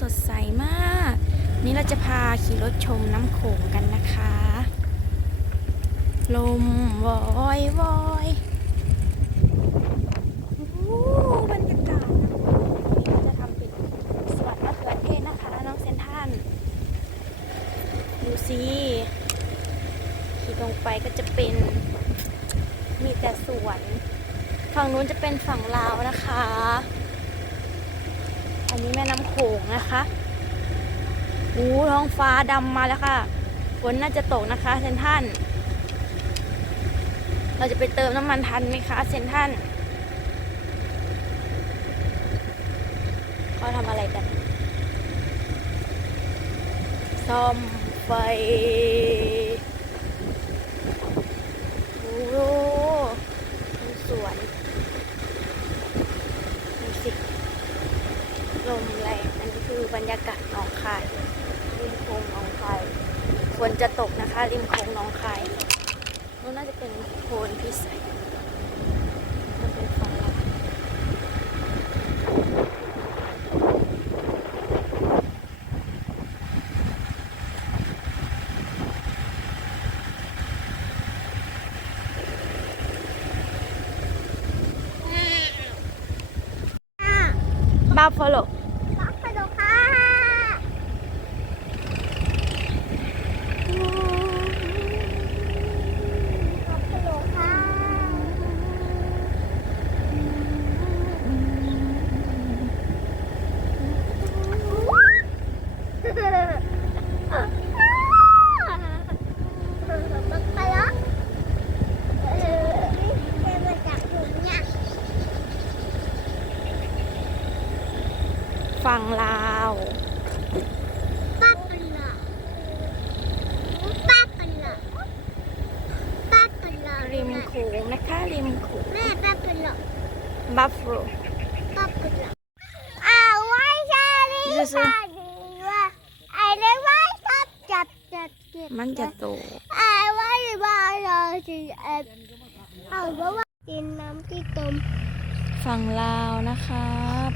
สดใสมาก นี่เราจะพาขี่รถชมน้ำโขงกันนะคะ ลมวอยวอยบรรยากาศนี่จะทำเป็นสวนมะเขือเทศนะคะ น้องเซนท่านดูสิขี่ลงไปก็จะเป็นมีแต่สวน ฝั่งนู้นจะเป็นฝั่งลาวนะคะ อันนี้แม่น้ำโขงนะคะอู้ท้องฟ้าดำมาแล้วค่ะ ฝนน่าจะตกนะคะเซนทรันเราจะไปเติมน้ำมันทันไหมคะเซนทรันเขาทำอะไรกันซ่อมไฟ โอ้โหดูสวน ดูสิ ลมแรง อันนี้คือ บรรยากาศหนองคายริมโค้งหนองคายฝนจะตกนะคะ ริมโค้งหนองคายนู่นน่าจะเป็นโพนพิสัยจะเป็นฝั่งเราวบาฟฟาโลบัฟฟาโลค่ะบัฟฟาโลค่ะบัฟฟาโลเออแกมาจากถุงเนี่ย ฝั่งลาวป้าปันละป้าปันละป้าปันละริมโขงนะคะริมโขงแม่ป้าปันละบัฟฟาโล ป้าปันละอ้าวไว้ชาลี ดูสิ ชาลีว่าไอ้เล็กไว้ชอบจับจับเก็บ มันจะโตไอ้ไว้ว่าเราจะเอ็ดเอาว่าว่ากินน้ำที่ต้มฝั่งลาวนะครับ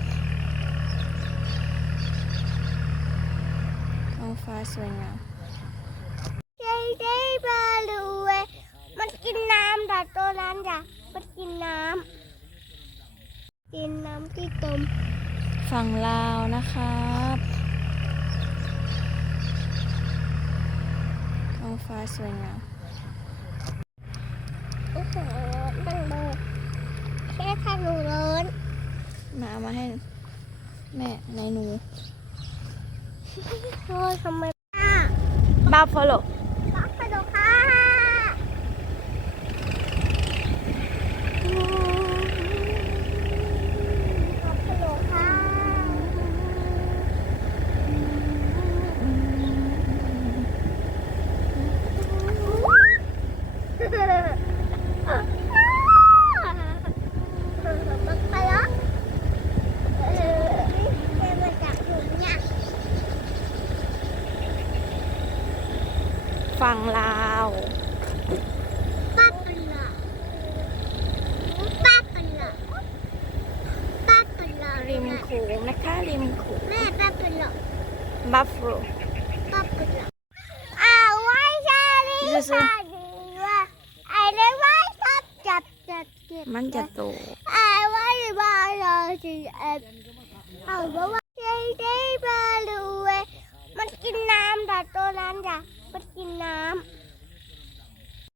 ท้องฟ้าสวยงามใจได้บาลูเว้ยมันกินน้ำแต่ตัวนั้นจ้ะมันกินน้ำกินน้ำที่ต้มฝั่งลาวนะครับท้อง ฟ้าสวยงามโอ้โหดังเลยแค่ถ้าหนูร้อนมาเอามาให้แม่ในหนูโอ้ยทำไมป้าบัฟฟาโลปักกระโดดค่ะปักกระโดดค่ะปักกระโดดเออแกมาจากถุงเนี่ย ฝั่งลาวป้าปันละป้าปันละป้าปันละริมโขงนะคะริมโขงแม่ป้าปันละบัฟฟาโลป้าปันละอ้าวไว้ชาลีดูสิชาลีว่าไอ้เล็กไว้ชอบจับจับเก็บมันจะโตไอ้ไว้ว่าเราจะเอ็ดเอาว่าว่าใจได้บาลูเว้ยมันกินน้ำแต่ตัวนั้นจ้ะ กินน้ำ